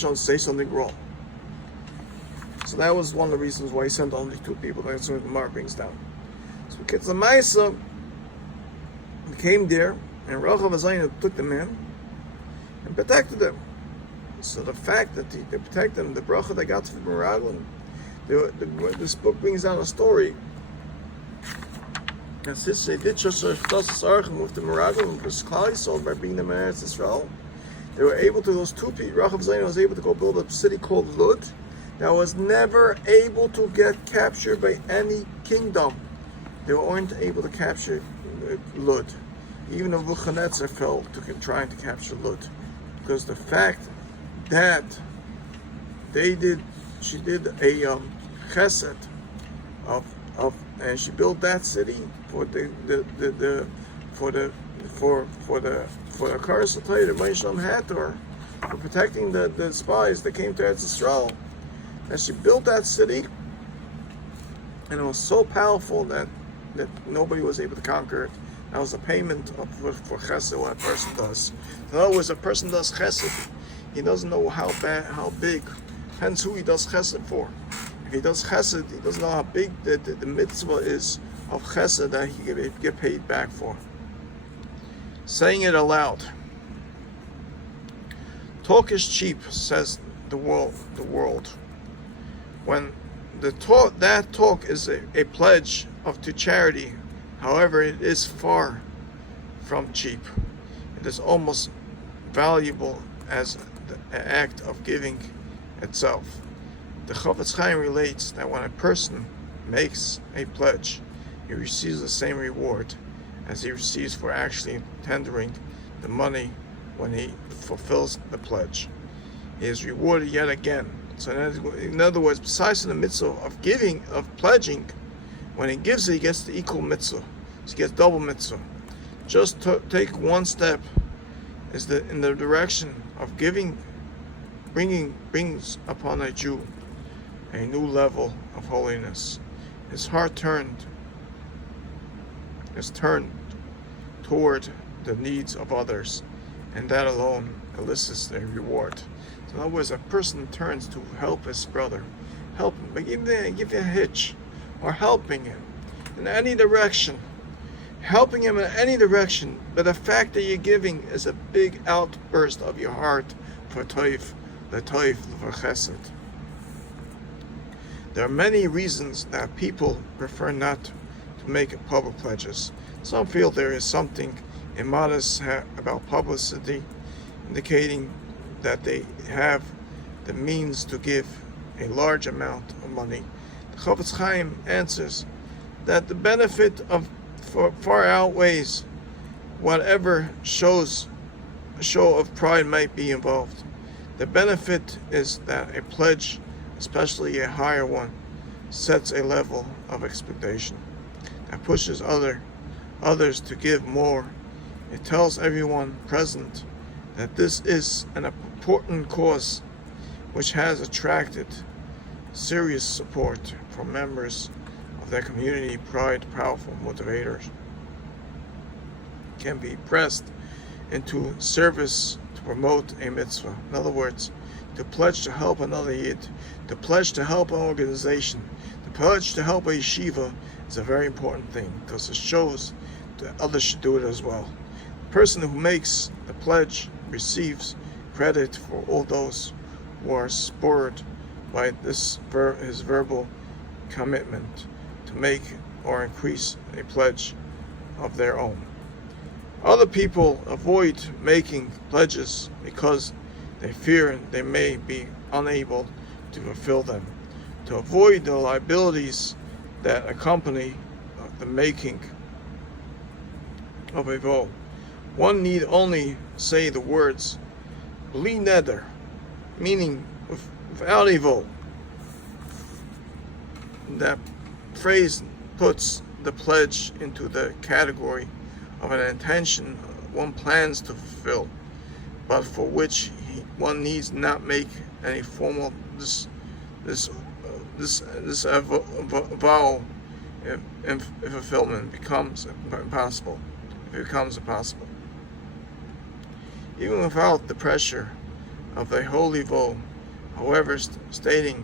Hashem say something wrong. So that was one of the reasons why he sent only 2 people. That's what the Gemara brings down. So Kitzur Maisa came there, and Rachav Azayna took them in and protected them. So the fact that they protected them, the bracha they got from Meraglim, this book brings down a story. And since they did just with the Meraglim, because Klal Yisrael by being the Eretz Yisrael, they were able to, those 2 people, Rachav Azayna was able to go build a city called Lud that was never able to get captured by any kingdom. They weren't able to capture Lud. Even Nebuchadnezzar fell to trying to capture Lud, because the fact that she did a chesed of, and she built that city for the curse of the Moshe had to her, for protecting the spies that came to Eretz Yisrael. And she built that city, and it was so powerful that nobody was able to conquer it. That was a payment for chesed what a person does. In other words, a person does chesed, he doesn't know how big, hence who he does chesed for. If he does chesed, he doesn't know how big the mitzvah is of chesed that he can get paid back for. Saying it aloud. Talk is cheap, says the world. When that talk is a pledge to charity, however, it is far from cheap. It is almost valuable as the act of giving itself. The Chofetz Chaim relates that when a person makes a pledge, he receives the same reward as he receives for actually tendering the money when he fulfills the pledge. He is rewarded yet again. So in other words, besides the mitzvah of giving, of pledging, when he gives it, he gets the equal mitzvah. So he gets double mitzvah. Just to take one step in the direction of giving, brings upon a Jew a new level of holiness. His heart is turned toward the needs of others, and that alone elicits a reward. So in other words, a person turns to help his brother, help him, but give him a hitch, or helping him in any direction. Helping him in any direction, but the fact that you're giving is a big outburst of your heart for toif, the toif for chesed. There are many reasons that people prefer not to make public pledges. Some feel there is something immodest about publicity, indicating that they have the means to give a large amount of money. The Chofetz Chaim answers that the benefit far outweighs whatever show of pride might be involved. The benefit is that a pledge, especially a higher one, sets a level of expectation that pushes others to give more. It tells everyone present that this is an important cause which has attracted serious support from members of their community. Pride, powerful motivators, can be pressed into service to promote a mitzvah. In other words, to pledge to help another yid, to pledge to help an organization, to pledge to help a yeshiva is a very important thing, because it shows that others should do it as well. The person who makes the pledge receives credit for all those who are spurred by his verbal commitment to make or increase a pledge of their own. Other people avoid making pledges because they fear they may be unable to fulfill them. To avoid the liabilities that accompany the making of a vow, one need only say the words "bli neder," meaning without a vow. That phrase puts the pledge into the category of an intention one plans to fulfill, but for which one needs not make any formal this vow if fulfillment becomes impossible. If it becomes impossible, even without the pressure of a holy vow, However, stating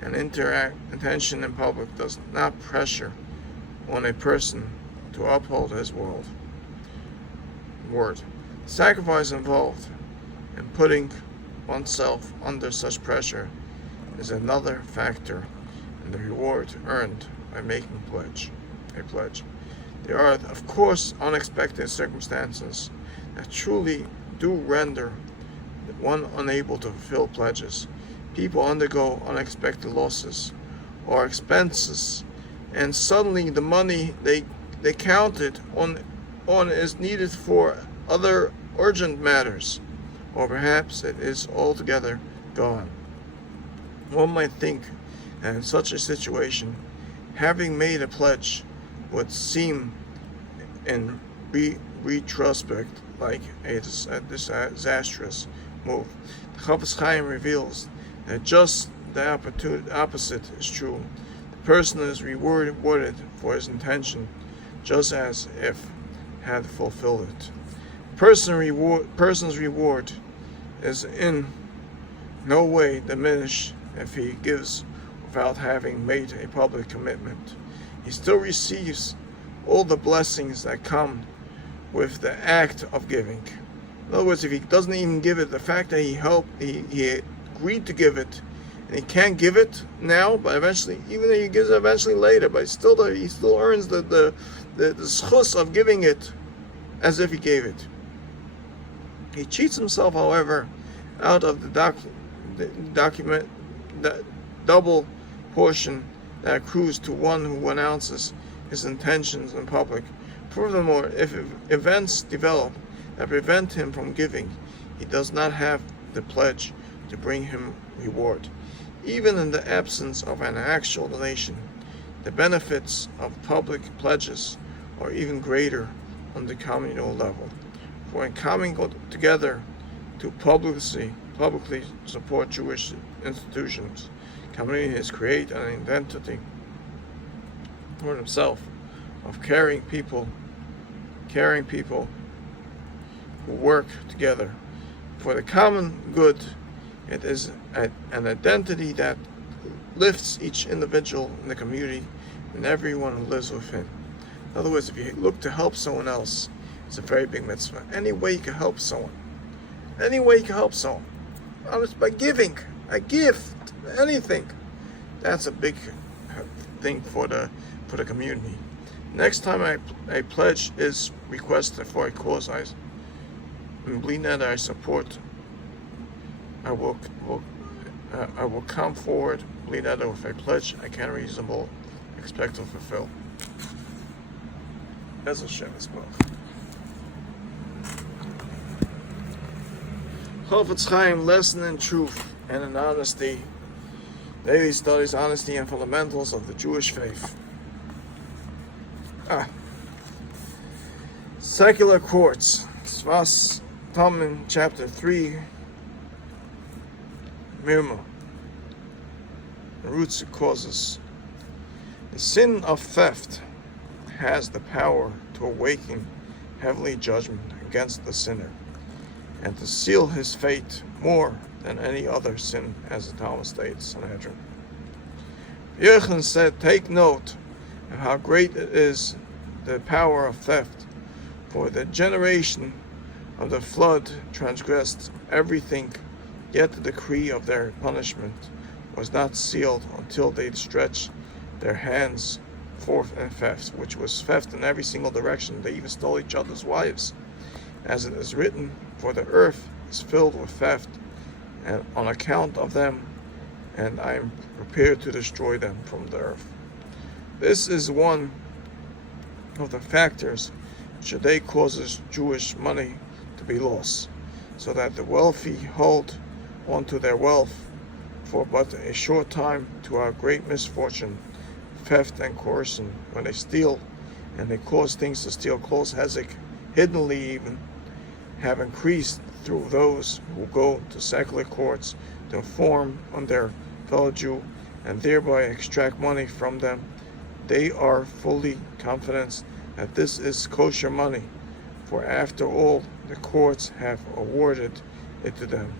an intention in public does not pressure on a person to uphold his word. Sacrifice involved in putting oneself under such pressure is another factor in the reward earned by making a pledge. There are, of course, unexpected circumstances that truly do render one unable to fulfill pledges. People undergo unexpected losses or expenses, and suddenly the money they counted on is needed for other urgent matters, or perhaps it is altogether gone. One might think that in such a situation, having made a pledge would seem in retrospect like a disastrous move. The Chayim reveals that just the opposite is true. The person is rewarded for his intention, just as if had fulfilled it. Person's reward is in no way diminished if he gives without having made a public commitment. He still receives all the blessings that come with the act of giving. In other words, if he doesn't even give it, the fact that he agreed to give it, and he can't give it now, but eventually, even though he gives it eventually later, but he still earns the schus of giving it as if he gave it. He cheats himself, however, out of the double portion that accrues to one who announces his intentions in public. Furthermore, if events develop that prevent him from giving, he does not have the pledge to bring him reward. Even in the absence of an actual donation, the benefits of public pledges are even greater on the communal level. For in coming together to publicly support Jewish institutions, communities create an identity for themselves of caring people who work together for the common good. It is an identity that lifts each individual in the community and everyone who lives within. In other words, if you look to help someone else, it's a very big mitzvah. Any way you can help someone. Just by giving, a gift, anything. That's a big thing for the community. Next time a pledge is requested for a cause I support, I will come forward, with a pledge I can reasonably expect to fulfill. As Hashem is well. Chaim, lesson in truth and in honesty. Daily studies, honesty, and fundamentals of the Jewish faith. Secular courts. Sfas Talmud, chapter 3. Mirma. The roots and causes. The sin of theft has the power to awaken heavenly judgment against the sinner and to seal his fate more than any other sin, as the Talmud states, Sanhedrin. Yechon said, take note of how great it is the power of theft, for the generation of the flood transgressed everything, yet the decree of their punishment was not sealed until they stretched their hands forth in theft, which was theft in every single direction. They even stole each other's wives. As it is written, for the earth is filled with theft, and on account of them, and I am prepared to destroy them from the earth. This is one of the factors which today causes Jewish money to be lost, so that the wealthy hold onto their wealth for but a short time, to our great misfortune. Theft and coercion, when they steal and they cause things to steal close hezek, hiddenly even, have increased through those who go to secular courts to inform on their fellow Jew and thereby extract money from them. They are fully confident that this is kosher money, for after all, the courts have awarded it to them.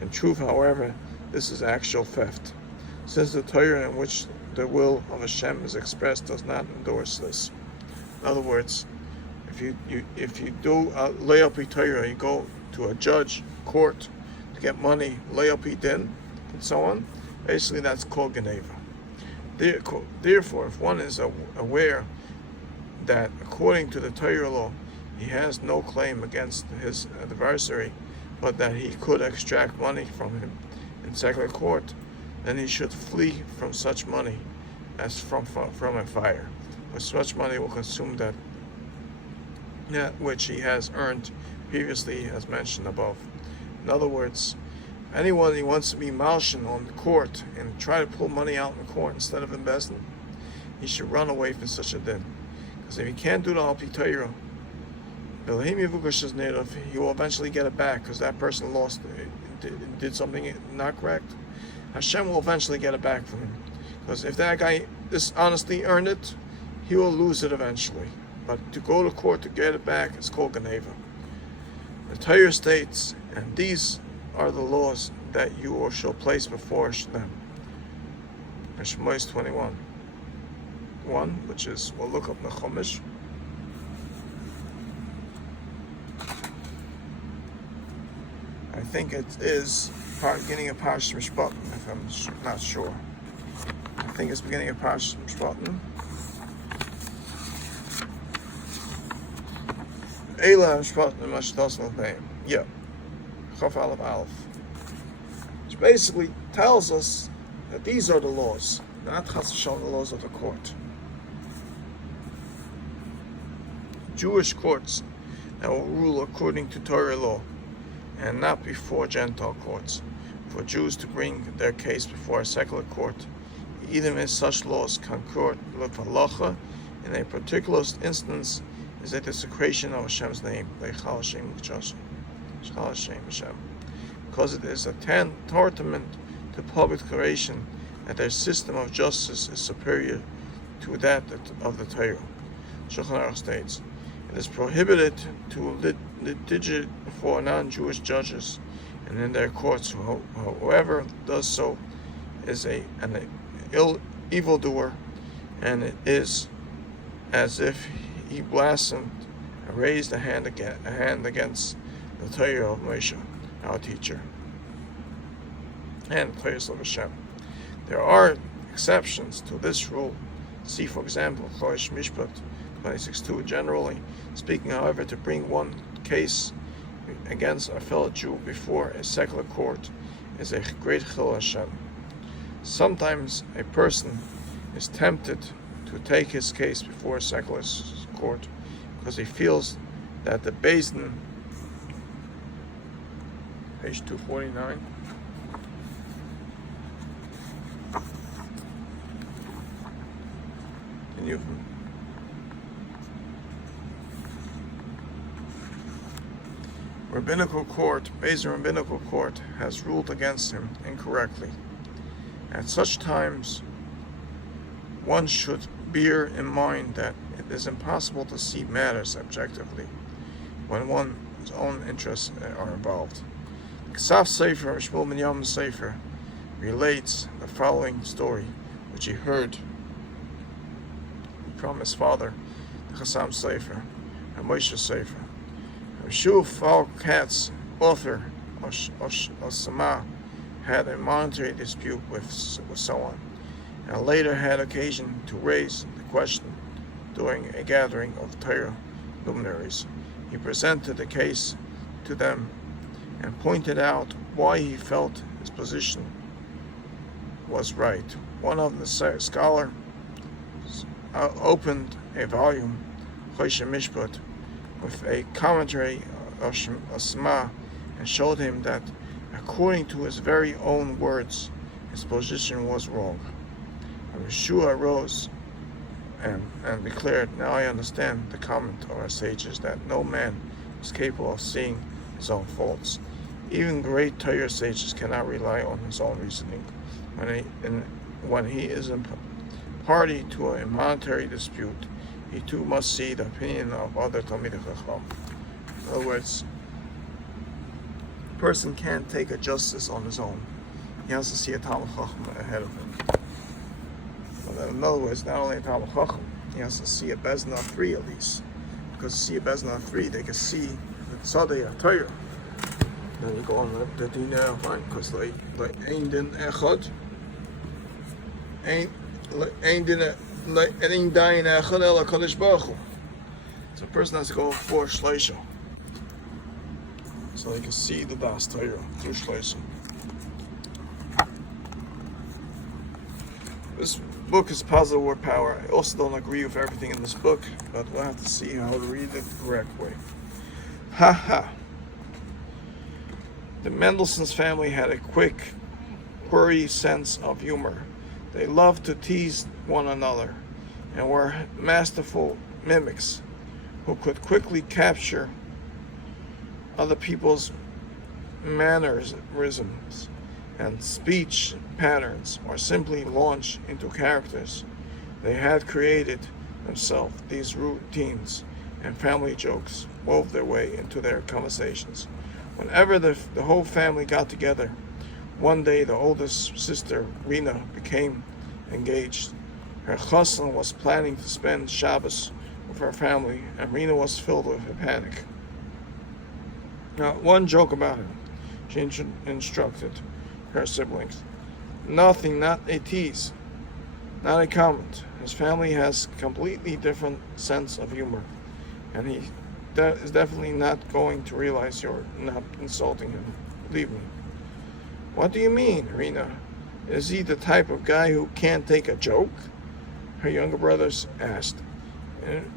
In truth, however, this is actual theft, since the Torah in which the will of Hashem is expressed does not endorse this. In other words, if you do lay up Torah, you go to a judge, court, to get money, lay up din, and so on, basically that's called Geneva. Therefore, if one is aware that according to the Torah law, he has no claim against his adversary, but that he could extract money from him in secular court, then he should flee from such money as from a fire, for such money will consume that which he has earned previously, as mentioned above. In other words, anyone who wants to be malshin on the court and try to pull money out in court instead of investing, he should run away from such a din. Because if he can't do the Alpi Torah, he will eventually get it back, because that person lost, did something not correct. Hashem will eventually get it back from him. Because if that guy dishonestly earned it, he will lose it eventually. But to go to court to get it back is called Geneva. The Torah states, and these are the laws that you shall place before them. Shemais 21:1, which is, we'll look up the Chumash. I think it is beginning of Parshas Mishpatim, if I'm not sure. I think it's beginning of Parshas Mishpatim. Eila Mishpatim Mashtas L'Peim. Yeah. Chaf Aleph Aleph. Which basically tells us that these are the laws, not Chas v'Shalom the laws of the court. Jewish courts that will rule according to Torah law, and not before Gentile courts. For Jews to bring their case before a secular court, even if such laws concord with halacha, in a particular instance, is a desecration of Hashem's name, because it is a tantamount to public declaration that their system of justice is superior to that of the Torah. Shulchan Aruch states, it is prohibited to litigate before non-Jewish judges and in their courts. Whoever does so is an evildoer, and it is as if he blasphemed and raised a hand against the Torah of Moshe, our teacher, and the Torah of Hashem. There are exceptions to this rule. See, for example, Chodesh Mishpat 26:2. Generally speaking, however, to bring one case against a fellow Jew before a secular court is a great chil Hashem. Sometimes a person is tempted to take his case before a secular court because he feels that the Beis Din, page 249, rabbinical court, Beis Din rabbinical court, has ruled against him incorrectly. At such times, one should bear in mind that it is impossible to see matters objectively when one's own interests are involved. Ksaf Sefer, Shmuel ben Yom Sefer, relates the following story, which he heard from his father, the Chassam Sefer, and Moshe Sefer. Shul Katz, author of Sama, had a monetary dispute with someone, and later had occasion to raise the question during a gathering of Torah luminaries. He presented the case to them and pointed out why he felt his position was right. One of the scholars opened a volume, Chodesh Mishpat, with a commentary of Shema, and showed him that, according to his very own words, his position was wrong. And Yeshua arose and declared, "Now I understand the comment of our sages that no man is capable of seeing his own faults. Even great Torah sages cannot rely on his own reasoning. When he is a party to a monetary dispute, he too must see the opinion of other Talmidei Chacham." In other words, a person can't take a justice on his own. he has to see a Talmud Chacham ahead of him. But in other words, not only a Talmud Chacham, he has to see a Bezna of 3 at least. Because to see a Bezna of 3, they can see the Tzadei HaTorah. Then you go on the Dinah line, because like Ein Din Echad, Ein Din Ein Dain Echad El HaKadosh Baruch Hu. So a person has to go for Shleisha, so they can see the Das Torah through Shleisha. This book is positive word power. I also don't agree with everything in this book, but we'll have to see how to read it the correct way. Ha ha. The Mendelssohn's family had a quick, quirky sense of humor. They loved to tease one another and were masterful mimics who could quickly capture other people's mannerisms and speech patterns, or simply launch into characters they had created themselves. These routines and family jokes wove their way into their conversations. Whenever the whole family got together, one day the oldest sister, Rina, became engaged. Her chassan was planning to spend Shabbos with her family, and Rina was filled with a panic. Now, one joke about him, she instructed her siblings. Nothing, not a tease, not a comment. His family has completely different sense of humor, and he is definitely not going to realize you're not insulting him. Believe me. What do you mean, Rina? Is he the type of guy who can't take a joke? Her younger brothers asked,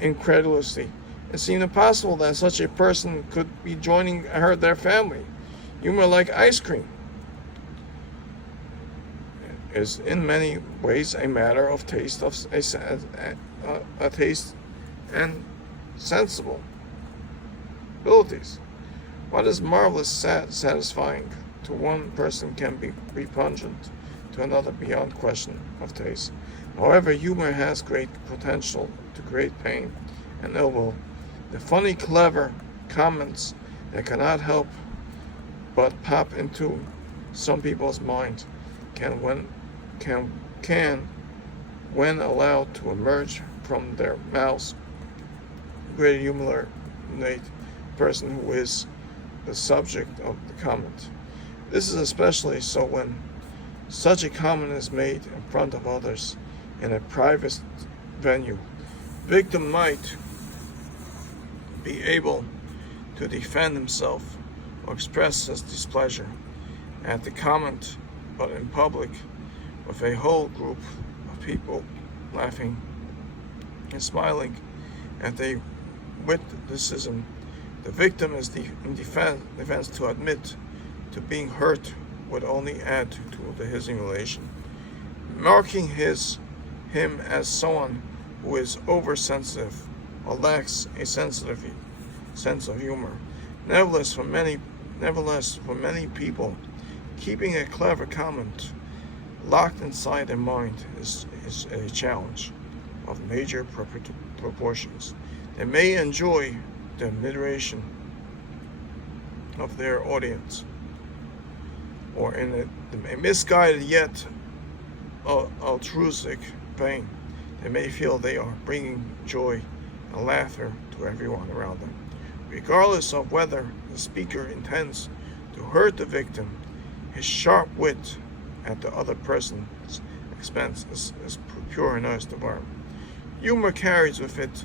incredulously. It seemed impossible that such a person could be joining their family. Humor like ice cream is in many ways a matter of taste, a taste and sensible abilities. What is marvelous, satisfying to one person can be repugnant to another beyond question of taste. However, humor has great potential to create pain and ill will. The funny, clever comments that cannot help but pop into some people's mind can, when allowed to emerge from their mouths, greatly humiliate the person who is the subject of the comment. This is especially so when such a comment is made in front of others in a private venue. Victim might be able to defend himself or express his displeasure at the comment, but in public, with a whole group of people laughing and smiling at a witticism, the victim is in defense to admit to being hurt would only add to his humiliation, marking him as someone who is oversensitive or lacks a sensitive sense of humor. Nevertheless, for many people, keeping a clever comment locked inside their mind is a challenge of major proportions. They may enjoy the admiration of their audience, or in a misguided yet altruistic vein, they may feel they are bringing joy and laughter to everyone around them. Regardless of whether the speaker intends to hurt the victim, his sharp wit at the other person's expense is pure and honest environment. Humor carries with it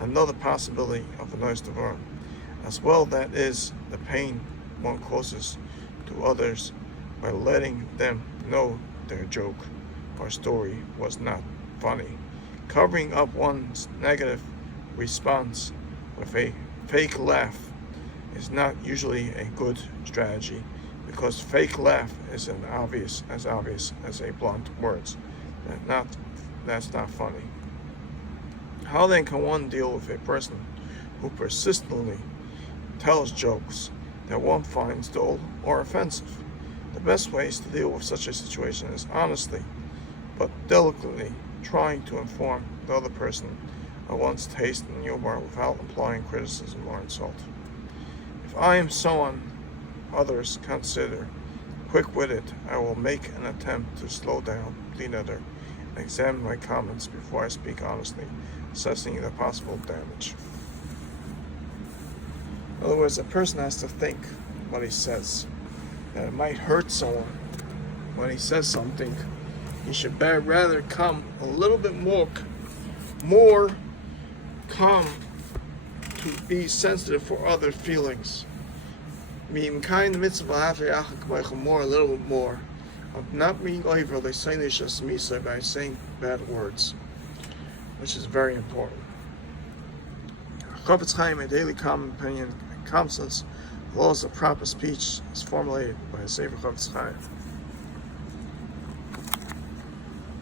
another possibility of a nice environment, as well, that is the pain one causes to others by letting them know their joke or story was not funny. Covering up one's negative response with a fake laugh is not usually a good strategy, because fake laugh is as obvious as a blunt words. That's not funny. How then can one deal with a person who persistently tells jokes that one finds dull or offensive? The best ways to deal with such a situation is honestly but delicately trying to inform the other person of one's taste in humor without implying criticism or insult. If I am someone others consider quick-witted, I will make an attempt to slow down, plead other, and examine my comments before I speak honestly, assessing the possible damage. In other words, a person has to think what he says. That it might hurt someone when he says something. He should rather come a little bit more calm to be sensitive for other feelings. Kind mitzvah more, a little bit more, of not being overly saying by saying bad words, which is very important. Chaim, a daily common opinion, common sense, laws of proper speech, is formulated by the Sefer Chaim.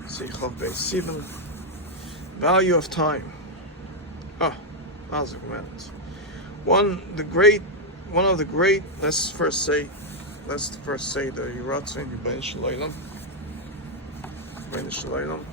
See Chav Beis 7. Value of time. One of the great. Let's first say the Yiratzin Rebbeinu Shalom. Rebbeinu Shalom.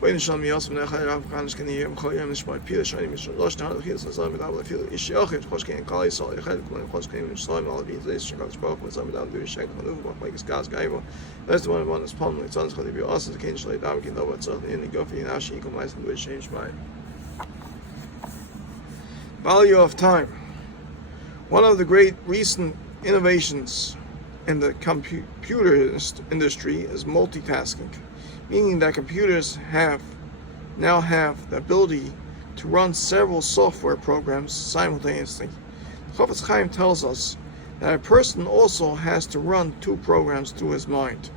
Rebbeinu Shalom Yosef Nechai Rav Kanish Keniyim Choyim Nishmai Pila Shani Mishlosh Tahal Chiyas Nazar Midam Lefil Ish Yochid Chosh Kein Kal Yisrael Yechad Kulan Chosh Kein Shalom Alavi Zeis Shekadosh Baruch Hu Nazar Midam Duri Shek Manuv Bach Like Gaz Gaivo. That's the one that's palm like Tzon Chali Bi Osas the Kein Shalai Dav Kin Dov Tzon Yini Gofi Nashi Yikom Leisen Duri Shem Shmai. Value of time. One of the great recent innovations in the computer industry is multitasking, meaning that computers now have the ability to run several software programs simultaneously. Chofetz Chaim tells us that a person also has to run two programs through his mind.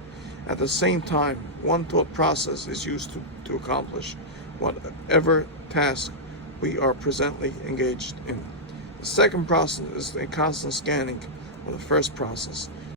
At the same time, one thought process is used to accomplish whatever task we are presently engaged in. The second process is a constant scanning of the first process,